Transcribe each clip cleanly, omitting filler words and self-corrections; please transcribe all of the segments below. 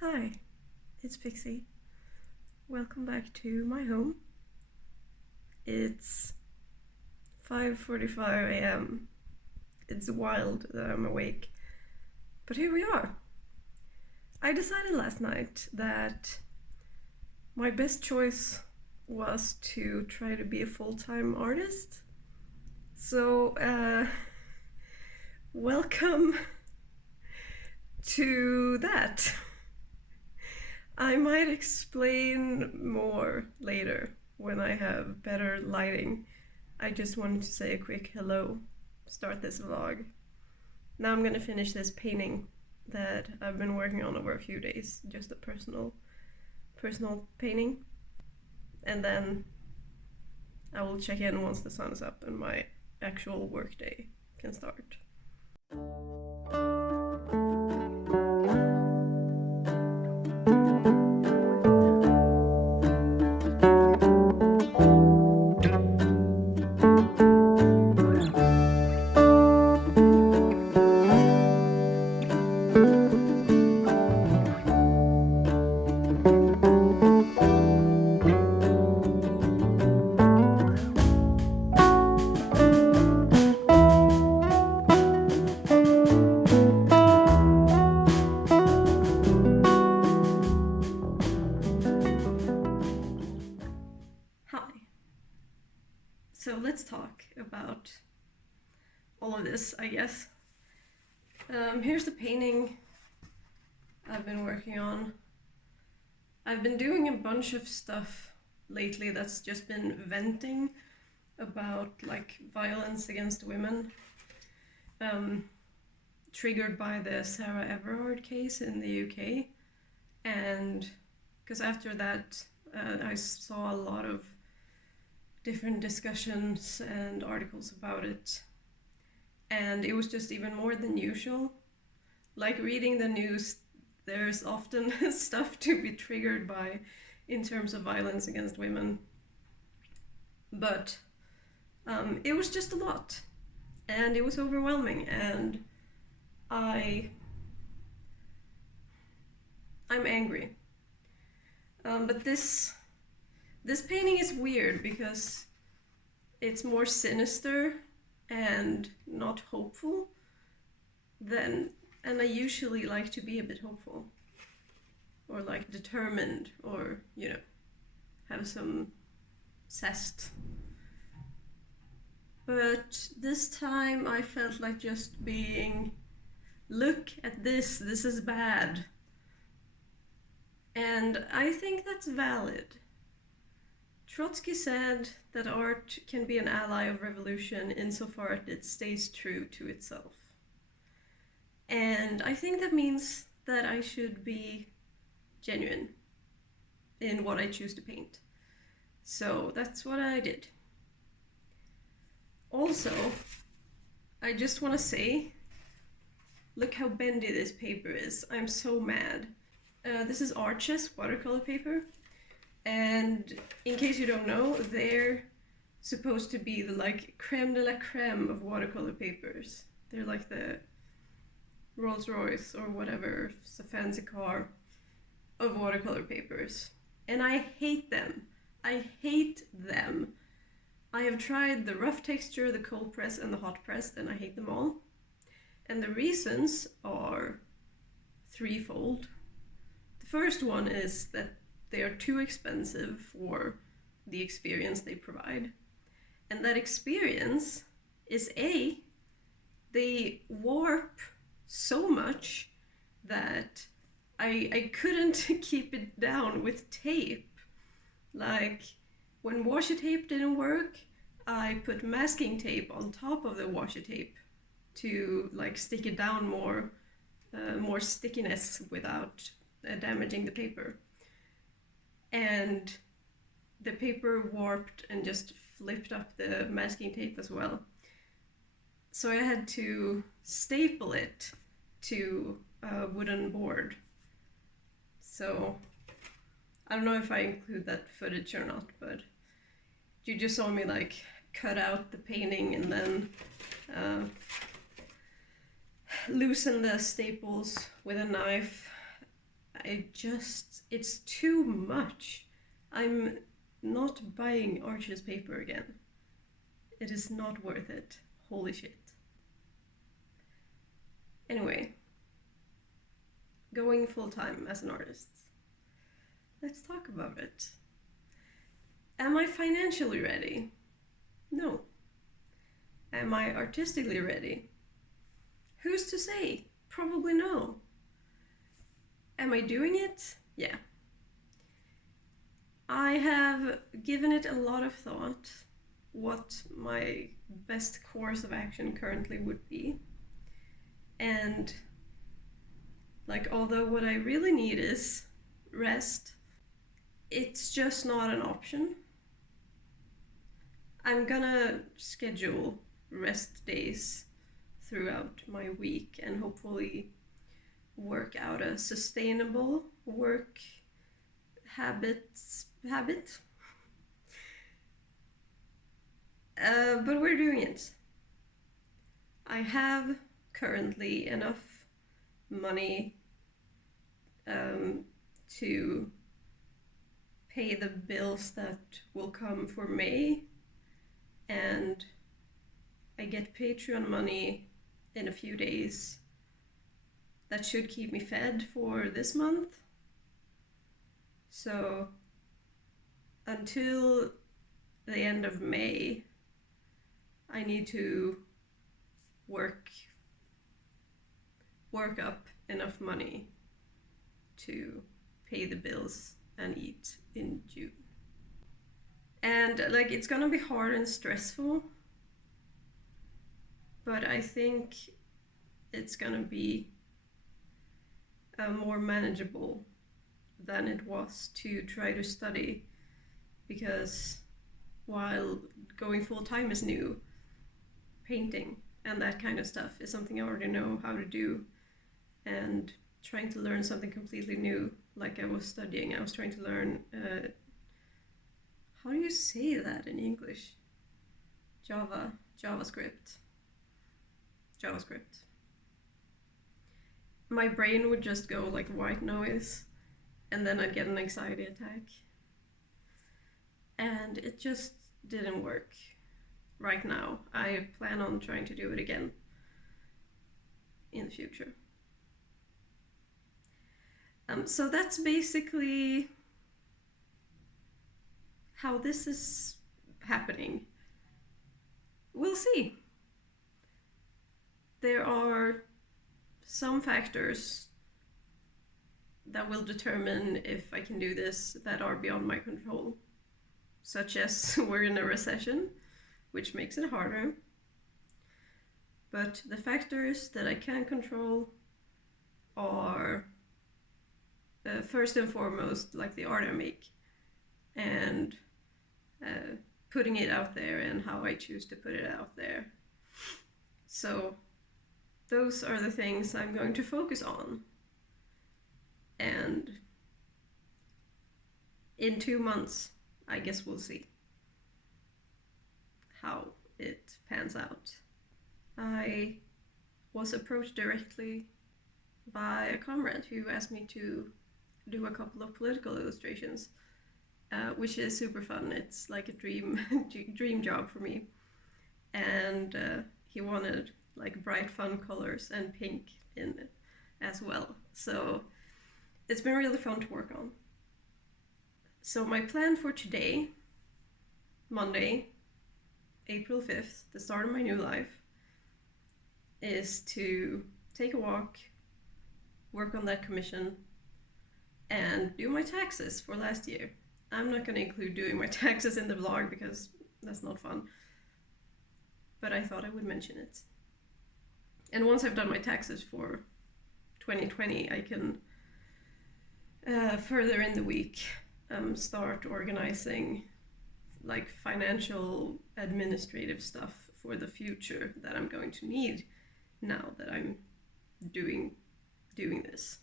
Hi, it's Pixie. Welcome back to my home. It's 5:45 a.m. It's wild that I'm awake, but here we are. I decided last night that my best choice was to try to be a full-time artist. So, welcome to that. I might explain more later when I have better lighting. I just wanted to say a quick hello, start this vlog. Now I'm gonna finish this painting that I've been working on over a few days, just a personal painting. And then I will check in once the sun is up and my actual workday can start. So let's talk about all of this, I guess. Here's the painting I've been working on. I've been doing a bunch of stuff lately that's just been venting about like violence against women, triggered by the Sarah Everard case in the UK. And because after that I saw a lot of different discussions and articles about it, and it was just even more than usual. Like reading the news, there's often stuff to be triggered by in terms of violence against women, but it was just a lot and it was overwhelming, and I'm angry. But this painting is weird because it's more sinister and not hopeful and I usually like to be a bit hopeful or like determined or, you know, have some zest. But this time I felt like just being, look at this is bad. And I think that's valid. Trotsky said that art can be an ally of revolution insofar as it stays true to itself. And I think that means that I should be genuine in what I choose to paint. So that's what I did. Also, I just want to say, look how bendy this paper is. I'm so mad. This is Arches watercolor paper. And in case you don't know, they're supposed to be the like creme de la creme of watercolor papers. They're like the Rolls-Royce or whatever, it's a fancy car of watercolor papers. And I hate them. I hate them. I have tried the rough texture, the cold press, and the hot press, and I hate them all. And the reasons are threefold. The first one is that they are too expensive for the experience they provide. And that experience is they warp so much that I couldn't keep it down with tape. Like when washi tape didn't work, I put masking tape on top of the washi tape to like stick it down more stickiness without damaging the paper. And the paper warped and just flipped up the masking tape as well. So I had to staple it to a wooden board. So I don't know if I include that footage or not, but you just saw me like cut out the painting and then loosen the staples with a knife. It's too much. I'm not buying Arches paper again. It is not worth it. Holy shit. Anyway, going full-time as an artist. Let's talk about it. Am I financially ready? No. Am I artistically ready? Who's to say? Probably no. Am I doing it? Yeah. I have given it a lot of thought what my best course of action currently would be. And like, although what I really need is rest, it's just not an option. I'm gonna schedule rest days throughout my week and hopefully work out a sustainable work habit. But we're doing it. I have currently enough money to pay the bills that will come for May, and I get Patreon money in a few days that should keep me fed for this month. So until the end of May, I need to work up enough money to pay the bills and eat in June. And like, it's gonna be hard and stressful, but I think it's gonna be more manageable than it was to try to study, because while going full-time is new, painting and that kind of stuff is something I already know how to do, and trying to learn something completely new, like I was studying, I was trying to learn how do you say that in English? JavaScript. My brain would just go like white noise, and then I'd get an anxiety attack. And it just didn't work right now. I plan on trying to do it again in the future. So that's basically how this is happening. We'll see. There are some factors that will determine if I can do this that are beyond my control, such as we're in a recession, which makes it harder. But the factors that I can control are first and foremost like the art I make and putting it out there and how I choose to put it out there. So those are the things I'm going to focus on. And in 2 months, I guess we'll see how it pans out. I was approached directly by a comrade who asked me to do a couple of political illustrations, which is super fun. It's like a dream job for me. And he wanted like bright, fun colors and pink in it as well. So it's been really fun to work on. So my plan for today, Monday, April 5th, the start of my new life, is to take a walk, work on that commission, and do my taxes for last year. I'm not going to include doing my taxes in the vlog because that's not fun, but I thought I would mention it. And once I've done my taxes for 2020, I can further in the week start organizing like financial administrative stuff for the future that I'm going to need now that I'm doing this.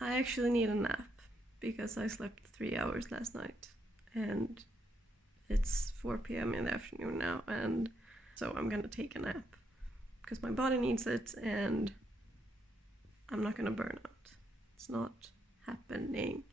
I actually need a nap because I slept 3 hours last night and it's 4 p.m. in the afternoon now, and so I'm gonna take a nap because my body needs it and I'm not gonna burn out. It's not happening.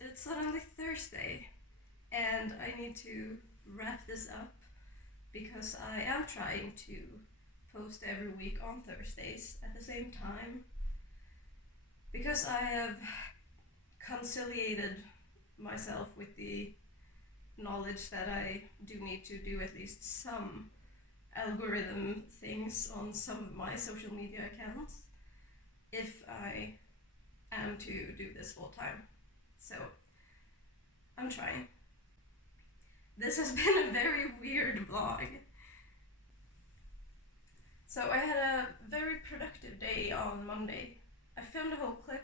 It's suddenly Thursday and I need to wrap this up because I am trying to post every week on Thursdays at the same time, because I have conciliated myself with the knowledge that I do need to do at least some algorithm things on some of my social media accounts if I am to do this full time. So I'm trying. This has been a very weird vlog. So I had a very productive day on Monday. I filmed a whole clip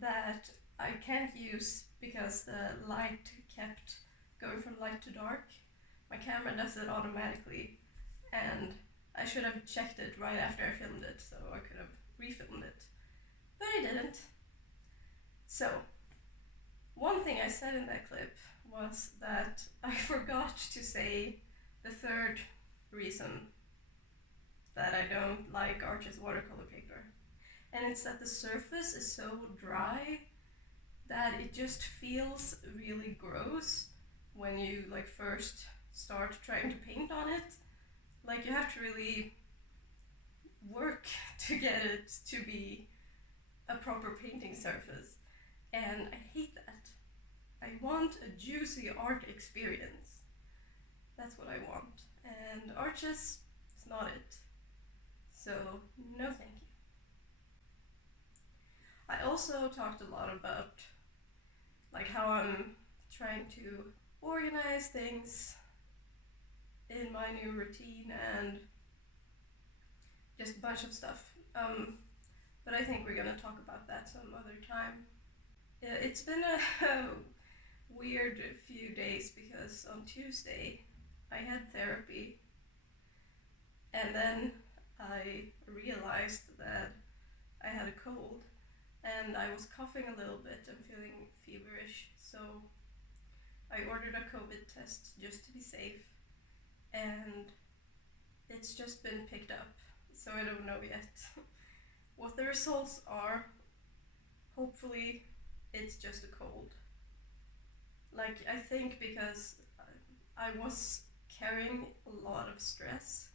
that I can't use because the light kept going from light to dark. My camera does it automatically and I should have checked it right after I filmed it so I could have refilmed it. But I didn't. So one thing I said in that clip was that I forgot to say the third reason that I don't like Arches watercolor paper. And it's that the surface is so dry that it just feels really gross when you first start trying to paint on it. Like you have to really work to get it to be a proper painting surface. And I hate that. I want a juicy art experience. That's what I want. And Arches is not it. So, no thank you. I also talked a lot about how I'm trying to organize things in my new routine and just a bunch of stuff. But I think we're gonna talk about that some other time. It's been a weird few days because on Tuesday I had therapy and then I realized that I had a cold and I was coughing a little bit and feeling feverish, so I ordered a COVID test just to be safe, and it's just been picked up, so I don't know yet what the results are. Hopefully it's just a cold. Like, I think because I was carrying a lot of stress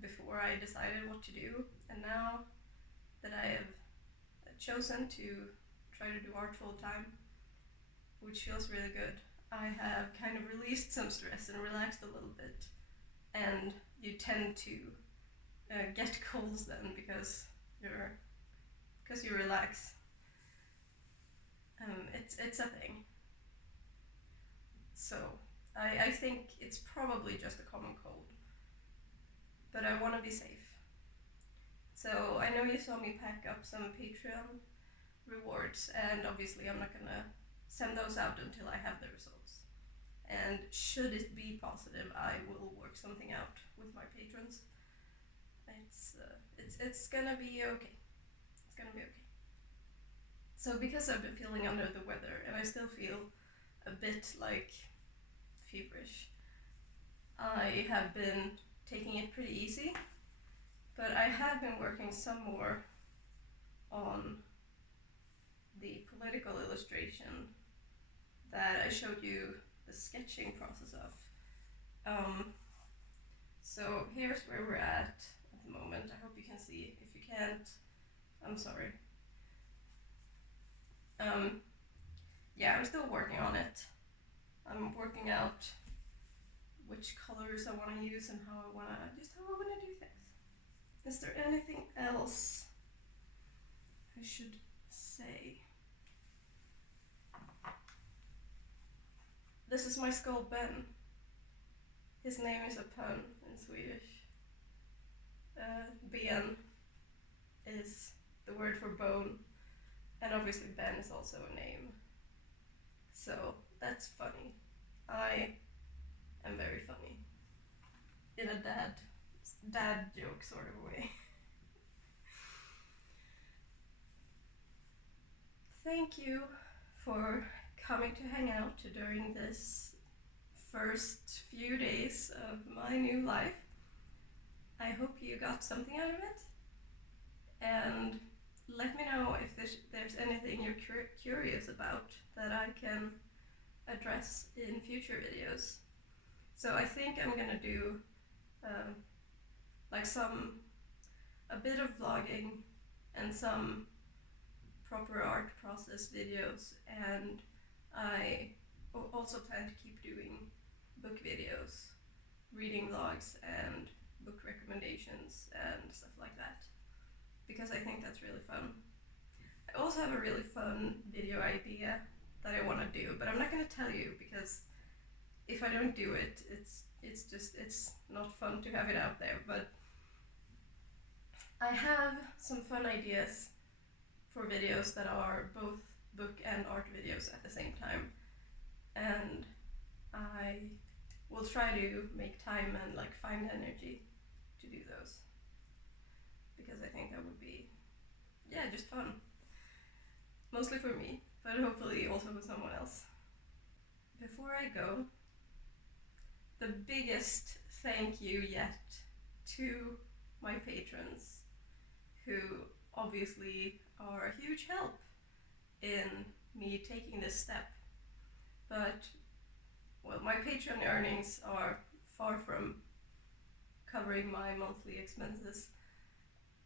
before I decided what to do, and now that I have chosen to try to do art full time, which feels really good, I have kind of released some stress and relaxed a little bit. And you tend to get colds then because you relax. It's a thing. So I think it's probably just a common cold, but I want to be safe. So I know you saw me pack up some Patreon rewards, and obviously I'm not gonna send those out until I have the results. And should it be positive, I will work something out with my patrons. It's gonna be okay. It's gonna be okay. So because I've been feeling under the weather and I still feel a bit like feverish, I have been taking it pretty easy, but I have been working some more on the political illustration that I showed you the sketching process of. So here's where we're at the moment. I hope you can see. If you can't, I'm sorry. Yeah, I'm still working on it. I'm working out which colors I want to use and how I want to do things. Is there anything else I should say? This is my skull Ben. His name is a pun in Swedish. Ben is the word for bone, and obviously Ben is also a name. So that's funny. I am very funny. In a dad joke sort of way. Thank you for coming to hang out during this first few days of my new life. I hope you got something out of it, and let me know if there's anything you're curious about that I can address in future videos. So I think I'm gonna do like a bit of vlogging and some proper art process videos, and I also plan to keep doing book videos, reading vlogs, and book recommendations and stuff like that, because I think that's really fun. I also have a really fun video idea that I want to do, but I'm not going to tell you, because if I don't do it, it's not fun to have it out there. But I have some fun ideas for videos that are both book and art videos at the same time, and I will try to make time and like find energy to do those, because I think that would be just fun, mostly for me, but hopefully also with someone else. Before I go, the biggest thank you yet to my patrons, who obviously are a huge help in me taking this step. But, well, my Patreon earnings are far from covering my monthly expenses.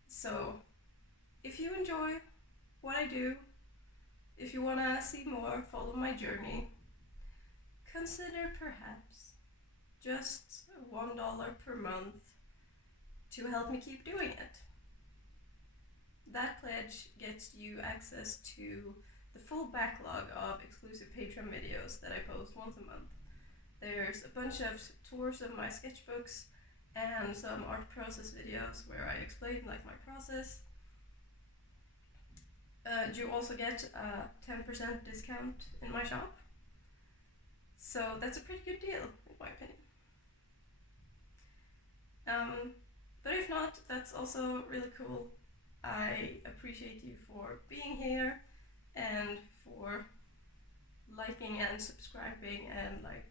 So, if you enjoy what I do, if you want to see more, follow my journey, consider perhaps just $1 per month to help me keep doing it. That pledge gets you access to the full backlog of exclusive Patreon videos that I post once a month. There's a bunch of tours of my sketchbooks and some art process videos where I explain like my process. You also get a 10% discount in my shop. So that's a pretty good deal, in my opinion. But if not, that's also really cool. I appreciate you for being here and for liking and subscribing and like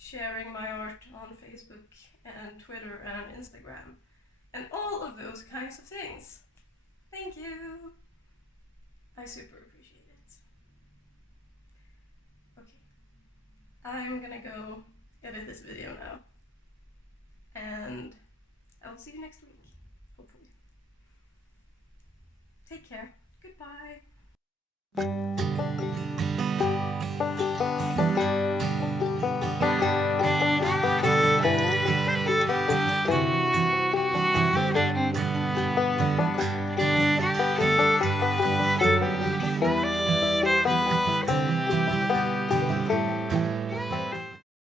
sharing my art on Facebook and Twitter and Instagram and all of those kinds of things. Thank you! I super appreciate it. Okay, I'm gonna go edit this video now, and I will see you next week, hopefully. Take care. Goodbye.